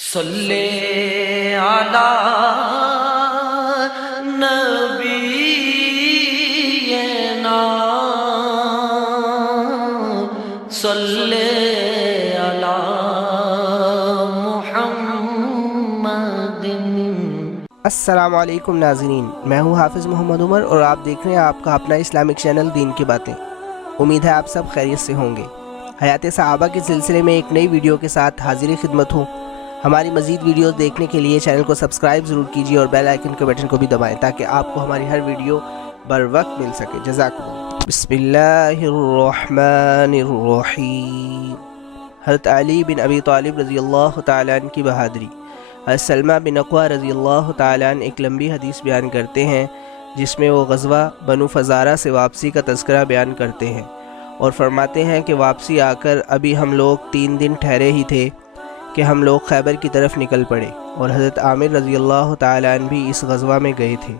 صلی علی نبینا صلی علی محمد۔ السلام علیکم ناظرین، میں ہوں حافظ محمد عمر اور آپ دیکھ رہے ہیں آپ کا اپنا اسلامک چینل دین کی باتیں۔ امید ہے آپ سب خیریت سے ہوں گے۔ حیات صحابہ کے سلسلے میں ایک نئی ویڈیو کے ساتھ حاضر خدمت ہوں۔ ہماری مزید ویڈیوز دیکھنے کے لیے چینل کو سبسکرائب ضرور کیجیے اور بیل آئیکن کے بٹن کو بھی دبائیں تاکہ آپ کو ہماری ہر ویڈیو بر وقت مل سکے۔ جزاکم اللہ۔ بسم اللہ الرحمن الرحیم۔ حضرت علی بن ابی طالب رضی اللہ تعالیٰ عنہ کی بہادری۔ حضرت سلمہ بن اقویٰ رضی اللہ تعالیٰ عنہ ایک لمبی حدیث بیان کرتے ہیں جس میں وہ غزوہ بنو فزارہ سے واپسی کا تذکرہ بیان کرتے ہیں اور فرماتے ہیں کہ واپسی آ کر ابھی ہم لوگ 3 دن ٹھہرے ہی تھے کہ ہم لوگ خیبر کی طرف نکل پڑے، اور حضرت عامر رضی اللہ تعالیٰ عنہ بھی اس غزوہ میں گئے تھے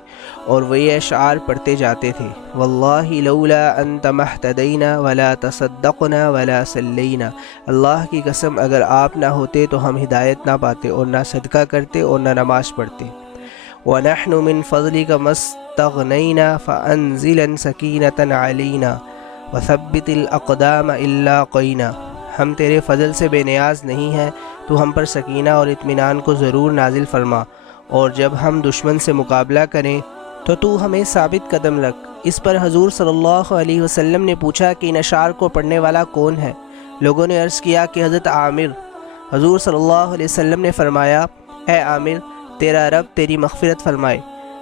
اور وہی اشعار پڑھتے جاتے تھے: واللہ لولا انت مہتدینا ولا تصدقنا ولا صلینا، اللہ کی قسم اگر آپ نہ ہوتے تو ہم ہدایت نہ پاتے اور نہ صدقہ کرتے اور نہ نماز پڑھتے۔ ونحن من فضلک مستغنینا فانزلا سکینة علینا وثبت الاقدام الا قینا، ہم تیرے فضل سے بے نیاز نہیں ہیں، تو ہم پر سکینہ اور اطمینان کو ضرور نازل فرما، اور جب ہم دشمن سے مقابلہ کریں تو ہمیں ثابت قدم رکھ۔ اس پر حضور صلی اللہ علیہ وسلم نے پوچھا کہ ان اشعار کو پڑھنے والا کون ہے؟ لوگوں نے عرض کیا کہ حضرت عامر۔ حضور صلی اللہ علیہ وسلم نے فرمایا: اے عامر، تیرا رب تیری مغفرت فرمائے۔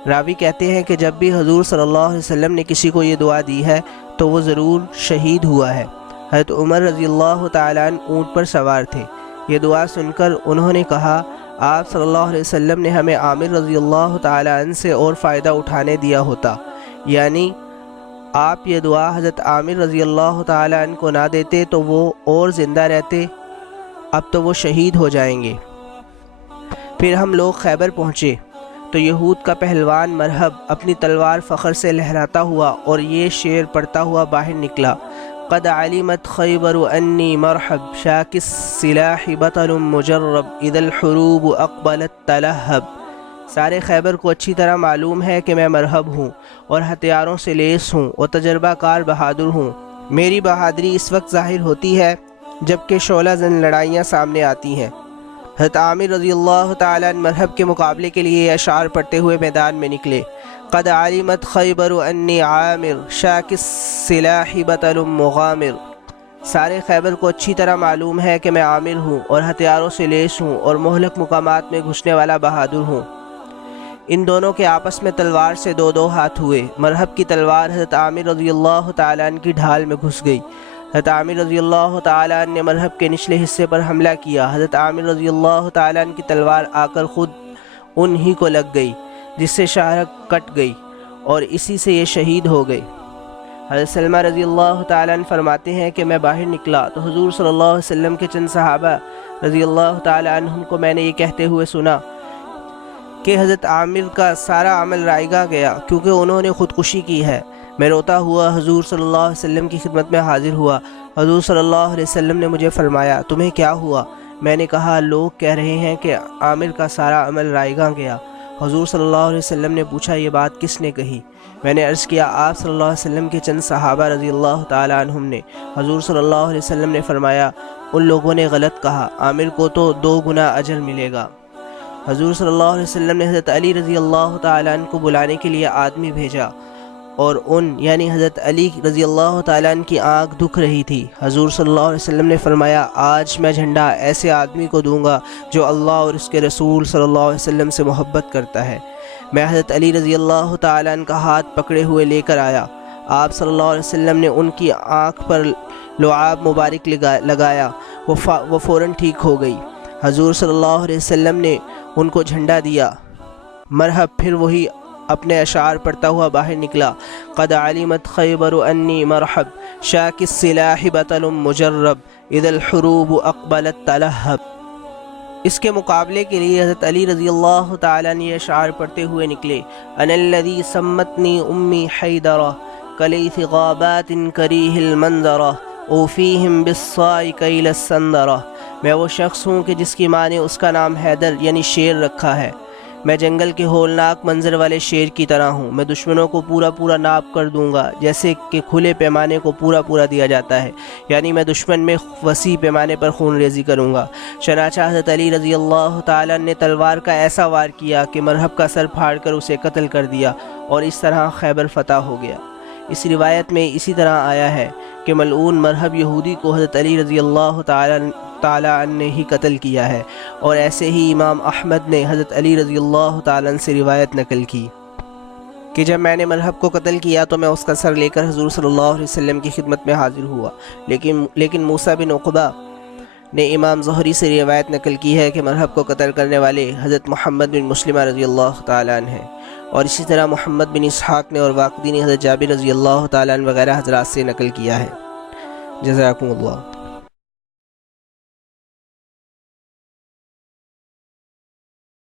راوی کہتے ہیں کہ جب بھی حضور صلی اللہ علیہ وسلم نے کسی کو یہ دعا دی ہے تو وہ ضرور شہید ہوا ہے۔ حضرت عمر رضی اللہ تعالیٰ عنہ اونٹ پر سوار تھے۔ یہ دعا سن کر انہوں نے کہا: آپ صلی اللہ علیہ وسلم نے ہمیں عامر رضی اللہ تعالیٰ عنہ سے اور فائدہ اٹھانے دیا ہوتا، یعنی آپ یہ دعا حضرت عامر رضی اللہ تعالیٰ عنہ کو نہ دیتے تو وہ اور زندہ رہتے، اب تو وہ شہید ہو جائیں گے۔ پھر ہم لوگ خیبر پہنچے تو یہود کا پہلوان مرحب اپنی تلوار فخر سے لہراتا ہوا اور یہ شعر پڑھتا ہوا باہر نکلا: قد علمت خیبر انی مرحب شاک السلاح بطل مجرب اذا الحروب اقبلت تلہب، سارے خیبر کو اچھی طرح معلوم ہے کہ میں مرحب ہوں اور ہتھیاروں سے لیس ہوں اور تجربہ کار بہادر ہوں۔ میری بہادری اس وقت ظاہر ہوتی ہے جب کہ شعلہ زن لڑائیاں سامنے آتی ہیں۔ حضرت عامر رضی اللہ تعالیٰ عنہ مرحب کے مقابلے کے لیے اشعار پڑھتے ہوئے میدان میں نکلے: قد علمت خیبر انی عامر شاک السلاح بطل مغامر، سارے خیبر کو اچھی طرح معلوم ہے کہ میں عامر ہوں اور ہتھیاروں سے لیس ہوں اور مہلک مقامات میں گھسنے والا بہادر ہوں۔ ان دونوں کے آپس میں تلوار سے 2 ہاتھ ہوئے۔ مرحب کی تلوار حضرت عامر رضی اللہ تعالیٰ عنہ کی ڈھال میں گھس گئی۔ حضرت عامر رضی اللہ تعالیٰ عنہ نے مرحب کے نچلے حصے پر حملہ کیا۔ حضرت عامر رضی اللہ تعالیٰ عنہ کی تلوار آ کر خود انہی کو لگ گئی، جس سے شاہرگ کٹ گئی اور اسی سے یہ شہید ہو گئے۔ حضرت سلمہ رضی اللہ تعالیٰ عنہ فرماتے ہیں کہ میں باہر نکلا تو حضور صلی اللہ علیہ وسلم کے چند صحابہ رضی اللہ تعالیٰ عنہم کو میں نے یہ کہتے ہوئے سنا کہ حضرت عامر کا سارا عمل رائگاں گیا کیونکہ انہوں نے خودکشی کی ہے۔ میں روتا ہوا حضور صلی اللہ علیہ وسلم کی خدمت میں حاضر ہوا۔ حضور صلی اللہ علیہ وسلم نے مجھے فرمایا: تمہیں کیا ہوا؟ میں نے کہا: لوگ کہہ رہے ہیں کہ عامر کا سارا عمل رائگاں گیا۔ حضور صلی اللہ علیہ وسلم نے پوچھا: یہ بات کس نے کہی؟ میں نے عرض کیا: آپ صلی اللہ علیہ وسلم کے چند صحابہ رضی اللہ تعالیٰ عنہم نے۔ حضور صلی اللہ علیہ وسلم نے فرمایا: ان لوگوں نے غلط کہا، عامر کو تو 2 گنا اجر ملے گا۔ حضور صلی اللہ علیہ وسلم نے حضرت علی رضی اللہ تعالیٰ عنہ کو بلانے کے لیے آدمی بھیجا اور یعنی حضرت علی رضی اللہ تعالیٰ عنہ کی آنکھ دکھ رہی تھی۔ حضور صلی اللہ علیہ وسلم نے فرمایا: آج میں جھنڈا ایسے آدمی کو دوں گا جو اللہ اور اس کے رسول صلی اللہ علیہ وسلم سے محبت کرتا ہے۔ میں حضرت علی رضی اللہ تعالیٰ عنہ کا ہاتھ پکڑے ہوئے لے کر آیا۔ آپ صلی اللہ علیہ وسلم نے ان کی آنکھ پر لعاب مبارک لگایا، وہ فوراً ٹھیک ہو گئی۔ حضور صلی اللہ علیہ وسلم نے ان کو جھنڈا دیا۔ مرحب پھر وہی اپنے اشعار پڑھتا ہوا باہر نکلا: قد علمت خیبر انی مرحب شاک السلاح بطل مجرب اذا الحروب اقبلت تلہب۔ اس کے مقابلے کے لیے حضرت علی رضی اللہ تعالیٰ نے اشعار پڑھتے ہوئے نکلے: انا الذی سمتنی امی حیدرہ کلیث غابات کریہ المنظرہ اوفیہم بالصاع کیل السندرہ میں وہ شخص ہوں کہ جس کی ماں نے اس کا نام حیدر یعنی شیر رکھا ہے۔ میں جنگل کے ہولناک منظر والے شیر کی طرح ہوں۔ میں دشمنوں کو پورا ناپ کر دوں گا جیسے کہ کھلے پیمانے کو پورا دیا جاتا ہے، یعنی میں دشمن میں وسیع پیمانے پر خون ریزی کروں گا۔ چنانچہ حضرت علی رضی اللہ تعالیٰ نے تلوار کا ایسا وار کیا کہ مرہب کا سر پھاڑ کر اسے قتل کر دیا، اور اس طرح خیبر فتح ہو گیا۔ اس روایت میں اسی طرح آیا ہے کہ ملعون مرہب یہودی کو حضرت علی رضی اللہ تعالیٰ عنہ نے ہی قتل کیا ہے، اور ایسے ہی امام احمد نے حضرت علی رضی اللہ تعالیٰ عنہ سے روایت نقل کی کہ جب میں نے مرہب کو قتل کیا تو میں اس کا سر لے کر حضور صلی اللہ علیہ وسلم کی خدمت میں حاضر ہوا، لیکن موسیٰ بن عقبہ نے امام زہری سے روایت نقل کی ہے کہ مرہب کو قتل کرنے والے حضرت محمد بن مسلمہ رضی اللہ تعالیٰ عنہ ہیں، اور اسی طرح محمد بن اسحاق نے اور واقدی نے حضرت جابر رضی اللہ تعالیٰ عنہ وغیرہ حضرات سے نقل کیا ہے۔ جزاکم اللہ۔